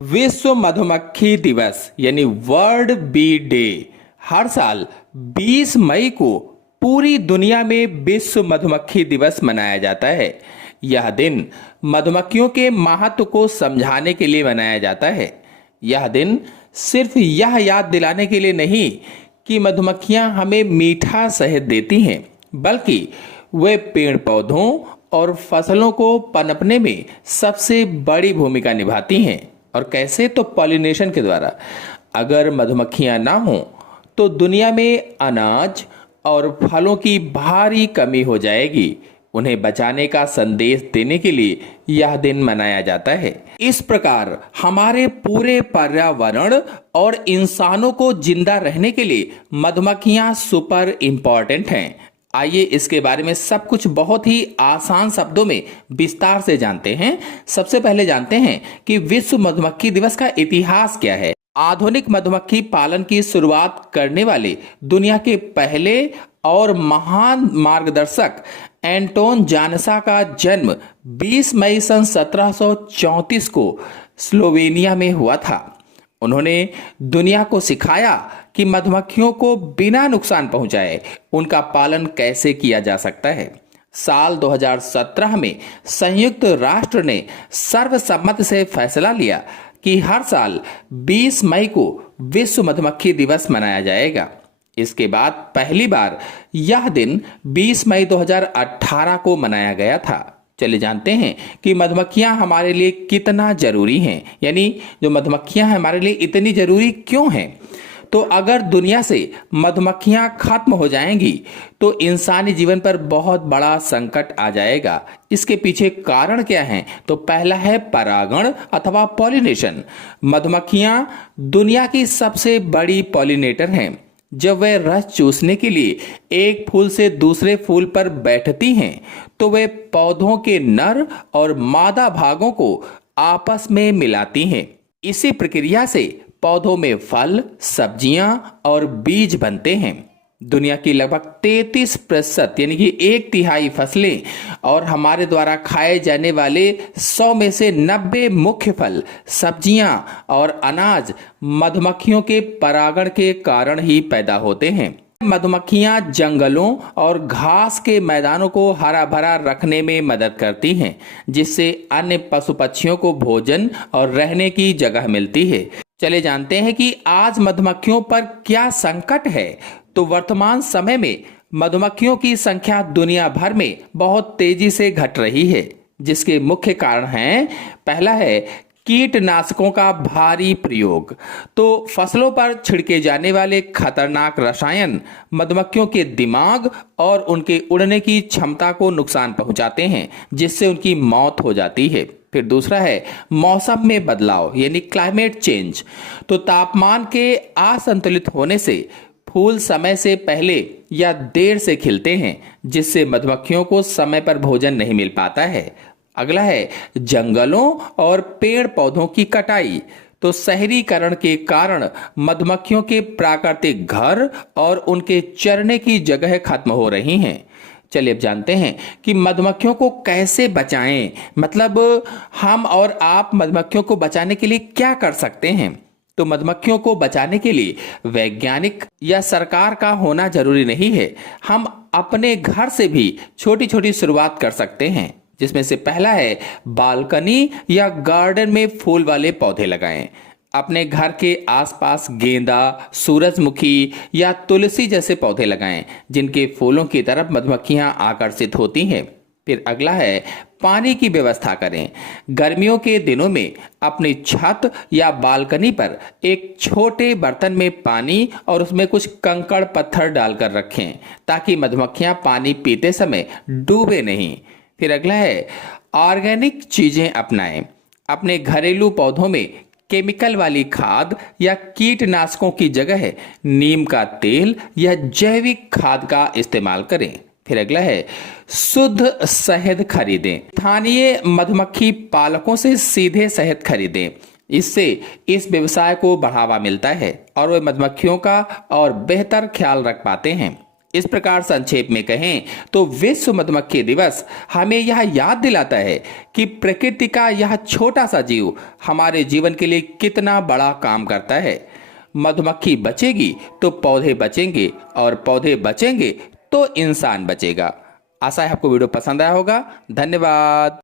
विश्व मधुमक्खी दिवस यानी वर्ल्ड बी डे हर साल 20 मई को पूरी दुनिया में विश्व मधुमक्खी दिवस मनाया जाता है। यह दिन मधुमक्खियों के महत्व को समझाने के लिए मनाया जाता है। यह दिन सिर्फ यह याद दिलाने के लिए नहीं कि मधुमक्खियां हमें मीठा शहद देती हैं, बल्कि वे पेड़ पौधों और फसलों को पनपने में सबसे बड़ी भूमिका निभाती हैं। और कैसे? तो पॉलिनेशन के द्वारा। अगर मधुमक्खियां ना हों तो दुनिया में अनाज और फलों की भारी कमी हो जाएगी। उन्हें बचाने का संदेश देने के लिए यह दिन मनाया जाता है। इस प्रकार हमारे पूरे पर्यावरण और इंसानों को जिंदा रहने के लिए मधुमक्खियां सुपर इंपॉर्टेंट हैं। आइए इसके बारे में सब कुछ बहुत ही आसान शब्दों में विस्तार से जानते हैं। सबसे पहले जानते हैं कि विश्व मधुमक्खी दिवस का इतिहास क्या है। आधुनिक मधुमक्खी पालन की शुरुआत करने वाले दुनिया के पहले और महान मार्गदर्शक एंटोन जानसा का जन्म 20 मई सन 1734 को स्लोवेनिया में हुआ था। उन्होंने दुनिया को सिखाया कि मधुमक्खियों को बिना नुकसान पहुंचाए उनका पालन कैसे किया जा सकता है। साल 2017 में संयुक्त राष्ट्र ने सर्वसम्मति से फैसला लिया कि हर साल 20 मई को विश्व मधुमक्खी दिवस मनाया जाएगा। इसके बाद पहली बार यह दिन 20 मई 2018 को मनाया गया था। चलिए जानते हैं कि मधुमक्खियां हमारे लिए कितना जरूरी हैं, यानी जो मधुमक्खियां हमारे लिए इतनी जरूरी क्यों हैं। तो अगर दुनिया से मधुमक्खियां खत्म हो जाएंगी तो इंसानी जीवन पर बहुत बड़ा संकट आ जाएगा। इसके पीछे कारण क्या है? तो पहला है परागण अथवा पॉलिनेशन। मधुमक्खियां दुनिया की सबसे बड़ी पॉलिनेटर हैं। जब वे रस चूसने के लिए एक फूल से दूसरे फूल पर बैठती हैं तो वे पौधों के नर और मादा भागों को आपस में मिलाती हैं। इसी प्रक्रिया से पौधों में फल, सब्जियां और बीज बनते हैं। दुनिया की लगभग 33% यानी कि 1/3 फसलें और हमारे द्वारा खाए जाने वाले 100 में से 90 मुख्य फल, सब्जियां और अनाज मधुमक्खियों के परागण के कारण ही पैदा होते हैं। मधुमक्खियां जंगलों और घास के मैदानों को हरा भरा रखने में मदद करती हैं, जिससे अन्य पशु पक्षियों को भोजन और रहने की जगह मिलती है। चले जानते हैं कि आज मधुमक्खियों पर क्या संकट है। तो वर्तमान समय में मधुमक्खियों की संख्या दुनिया भर में बहुत तेजी से घट रही है, जिसके मुख्य कारण हैं, पहला है कीटनाशकों का भारी प्रयोग। तो फसलों पर छिड़के जाने वाले खतरनाक रसायन मधुमक्खियों के दिमाग और उनके उड़ने की क्षमता को नुकसान पहुंचाते हैं, जिससे उनकी मौत हो जाती है। फिर दूसरा है मौसम में बदलाव यानी क्लाइमेट चेंज। तो तापमान के असंतुलित होने से फूल समय से पहले या देर से खिलते हैं, जिससे मधुमक्खियों को समय पर भोजन नहीं मिल पाता है। अगला है जंगलों और पेड़ पौधों की कटाई। तो शहरीकरण के कारण मधुमक्खियों के प्राकृतिक घर और उनके चरने की जगह खत्म हो रही हैं। चलिए अब जानते हैं कि मधुमक्खियों को कैसे बचाएं, मतलब हम और आप मधुमक्खियों को बचाने के लिए क्या कर सकते हैं। तो मधुमक्खियों को बचाने के लिए वैज्ञानिक या सरकार का होना जरूरी नहीं है। हम अपने घर से भी छोटी छोटी शुरुआत कर सकते हैं, जिसमें से पहला है बालकनी या गार्डन में फूल वाले पौधे लगाएं। अपने घर के आसपास गेंदा, सूरजमुखी या तुलसी जैसे पौधे लगाएं, जिनके फूलों की तरफ मधुमक्खियां आकर्षित होती हैं। फिर अगला है पानी की व्यवस्था करें। गर्मियों के दिनों में अपनी छत या बालकनी पर एक छोटे बर्तन में पानी और उसमें कुछ कंकड़ पत्थर डालकर रखें, ताकि मधुमक्खियां पानी पीते समय डूबे नहीं। फिर अगला है ऑर्गेनिक चीजें अपनाएं। अपने घरेलू पौधों में केमिकल वाली खाद या कीटनाशकों की जगह नीम का तेल या जैविक खाद का इस्तेमाल करें। फिर अगला है शुद्ध शहद खरीदें। स्थानीय मधुमक्खी पालकों से सीधे शहद खरीदें। इससे इस व्यवसाय को बढ़ावा मिलता है और वे मधुमक्खियों का और बेहतर ख्याल रख पाते हैं। इस प्रकार संक्षेप में कहें तो विश्व मधुमक्खी दिवस हमें यह याद दिलाता है कि प्रकृति का यह छोटा सा जीव हमारे जीवन के लिए कितना बड़ा काम करता है। मधुमक्खी बचेगी तो पौधे बचेंगे और पौधे बचेंगे तो इंसान बचेगा। आशा है आपको वीडियो पसंद आया होगा। धन्यवाद।